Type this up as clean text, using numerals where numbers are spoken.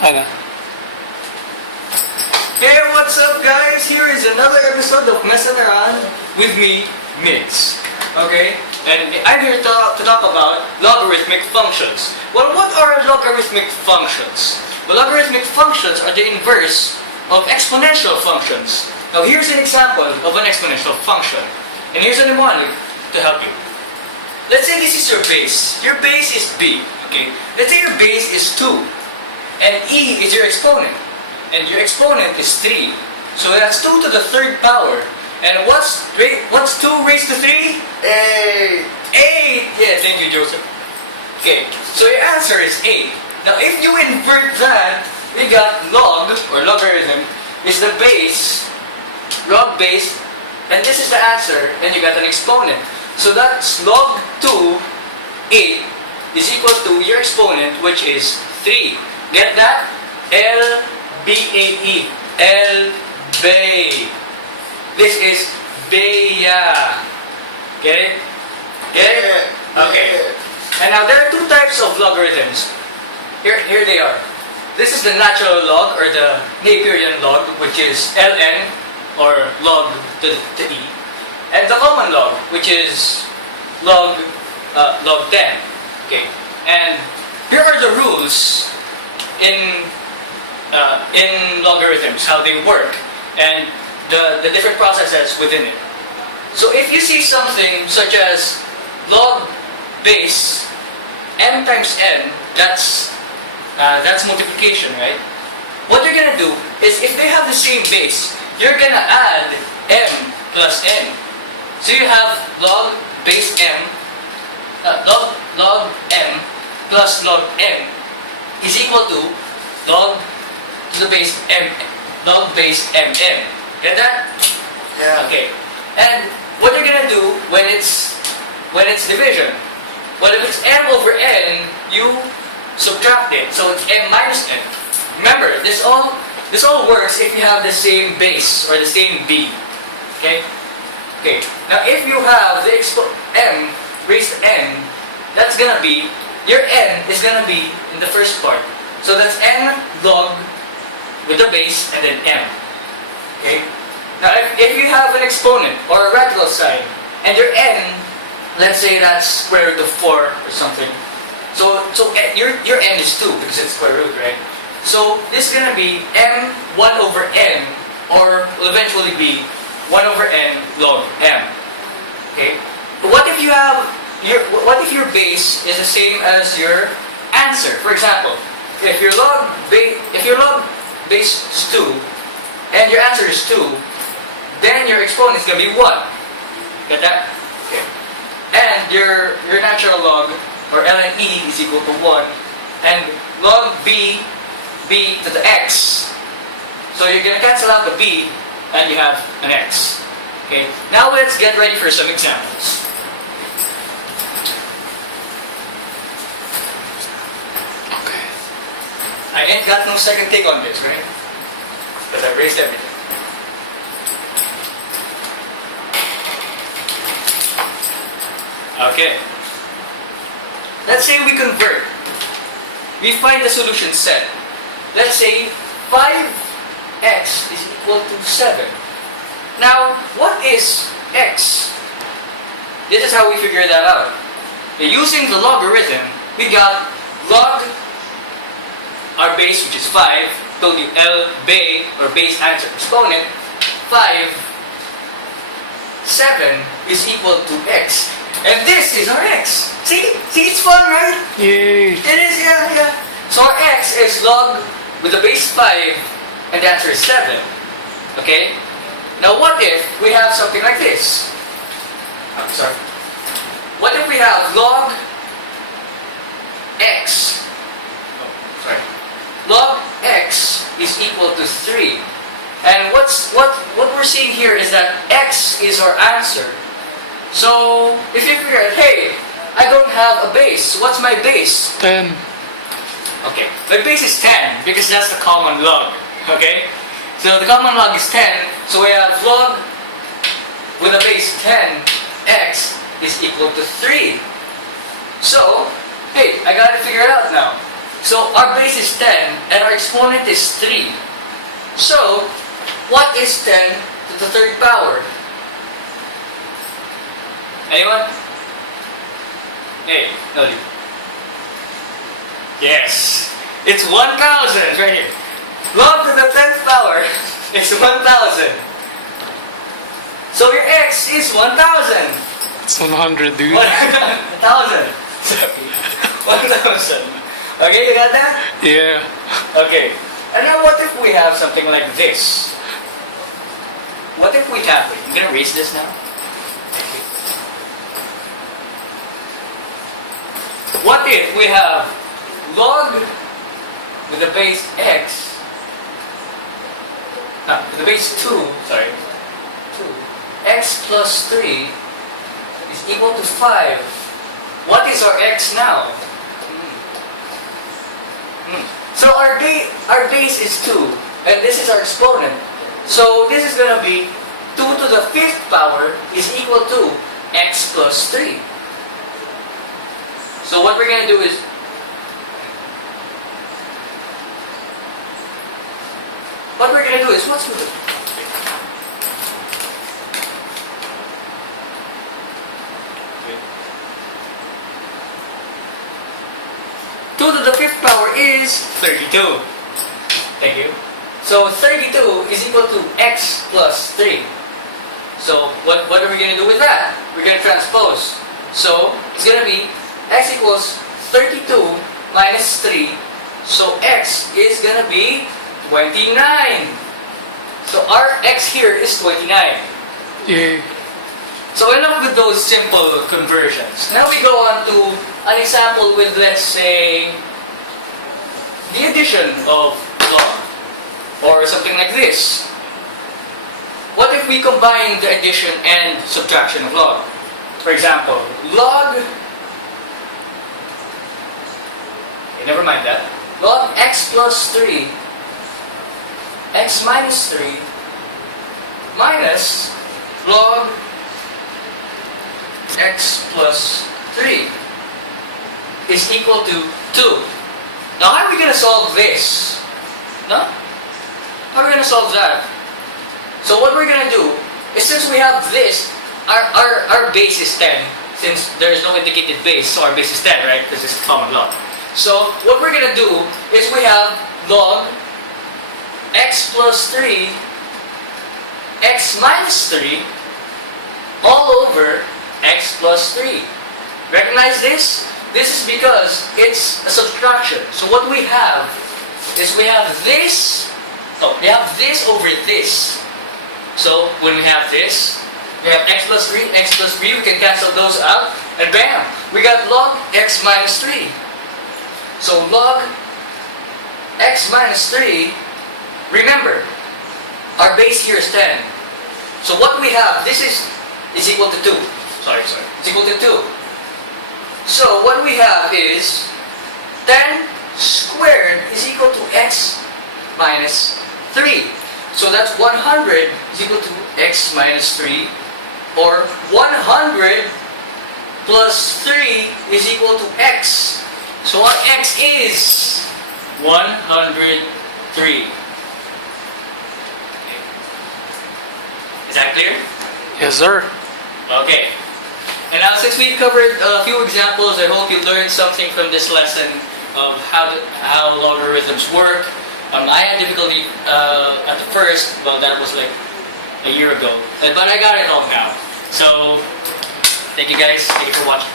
Ano? Hey, what's up guys? Here is another episode of MESsin with me, Migz. Okay? And I'm here to talk about logarithmic functions. Well, what are logarithmic functions? Well, logarithmic functions are the inverse of exponential functions. Now, here's an example of an exponential function. And here's a mnemonic to help you. Let's say this is your base. Your base is b. Okay? Let's say your base is 2. And e is your exponent. And your exponent is 3. So that's 2 to the third power. And what's 2 raised to 3? 8! 8! Yeah, thank you, Joseph. Okay, so your answer is 8. Now if you invert that, we got log, or logarithm, is the base, log base, and this is the answer, and you got an exponent. So that's log 2, 8, is equal to your exponent, which is 3. Get that? L-B-A-E. L-Bay. This is Baya. Get it? Get it? Okay. And now there are two types of logarithms. Here they are. This is the natural log, or the Naperian log, which is ln, or log to e. And the common log, which is log 10. Okay. And here are the rules in logarithms, how they work, and the different processes within it. So if you see something such as log base m times n, that's multiplication, right? What you're gonna do is, if they have the same base, you're gonna add m plus n. So you have log base m, log m plus log m is equal to log to the base m, log base mm. Get that? Yeah. Okay. And what you're gonna do when it's division? Well, if it's m over n, you subtract it, so it's m minus n. Remember, this all works if you have the same base or the same b. Okay. Okay. Now, if you have the m raised to n, that's gonna be your n is gonna be in the first part. So that's n log with the base and then m. Okay? Now if you have an exponent or a radical sign and your n, let's say that's square root of 4 or something. So your n is 2 because it's square root, right? So this is gonna be m 1 over n, or will eventually be 1 over n log m. Okay? But what if you have your base is the same as your answer? For example, if your log base is 2 and your answer is 2, then your exponent is going to be 1. Get that? Okay. And your natural log, or ln e, is equal to 1. And log b to the x. So you're going to cancel out the b and you have an x. Okay. Now let's get ready for some examples. I ain't got no second take on this, right? Because I've raised everything. Okay. Let's say we convert. We find the solution set. Let's say 5x is equal to 7. Now, what is x? This is how we figure that out. Using the logarithm, we got log our base, which is 5, told you L, bay, or base answer exponent, 5, 7 is equal to x. And this is our x. See, it's fun, right? Yay! It is, yeah. So our x is log with the base 5, and the answer is 7. Okay? Now what if we have something like this? I'm sorry. What if we have log x? Oh, sorry. Log x is equal to 3. And what we're seeing here is that x is our answer. So if you figure out, hey, I don't have a base. What's my base? 10. Okay, my base is 10 because that's the common log. Okay? So the common log is 10. So we have log with a base 10, x is equal to 3. So, hey, I gotta figure it out now. So our base is 10 and our exponent is 3. So, what is 10 to the third power? Anyone? Hey, no. Yes. It's 1,000 right here. Log to the 10th power is 1,000. So your x is 1,000. It's 100, dude. 1,000. 1,000. Okay, you got that? Yeah. Okay. And now what if we have something like this? What if we have it? I'm gonna erase this now. Okay. What if we have log with the base x, with the base 2, sorry, 2, x plus 3 is equal to 5. What is our x now? So our base is 2, and this is our exponent. So this is going to be 2 to the 5th power is equal to x plus 3. So what we're going to do is, let's do it. Two to the 5th power is 32. Thank you. So 32 is equal to x plus 3. So what are we going to do with that? We're going to transpose. So it's going to be x equals 32 minus 3. So x is going to be 29. So our x here is 29. Yeah. So enough with those simple conversions. Now we go on to an example with, let's say, the addition of log, or something like this. What if we combine the addition and subtraction of log? For example, log, okay, never mind that, log x plus 3, x minus 3, minus log x plus 3 is equal to 2. Now how are we going to solve this? No? How are we going to solve that? So what we're going to do is, since we have this, our base is 10. Since there is no indicated base, so our base is 10, right? Because it's a common log. So what we're going to do is we have log x plus 3, x minus 3, all over x plus 3. Recognize this? This is because it's a subtraction. So what we have is we have this over this. So when we have this, we have x plus 3, we can cancel those out, and bam! We got log x minus 3. So log x minus 3, remember, our base here is 10. So what we have, this is equal to 2. Sorry. It's equal to 2. So what we have is 10 squared is equal to x minus 3. So that's 100 is equal to x minus 3, or 100 plus 3 is equal to x. So our x is 103. Is that clear? Yes, sir. Okay. And now, since we've covered a few examples, I hope you learned something from this lesson of how logarithms work. I had difficulty at the first, well, that was like a year ago, but I got it all now. So, thank you guys. Thank you for watching.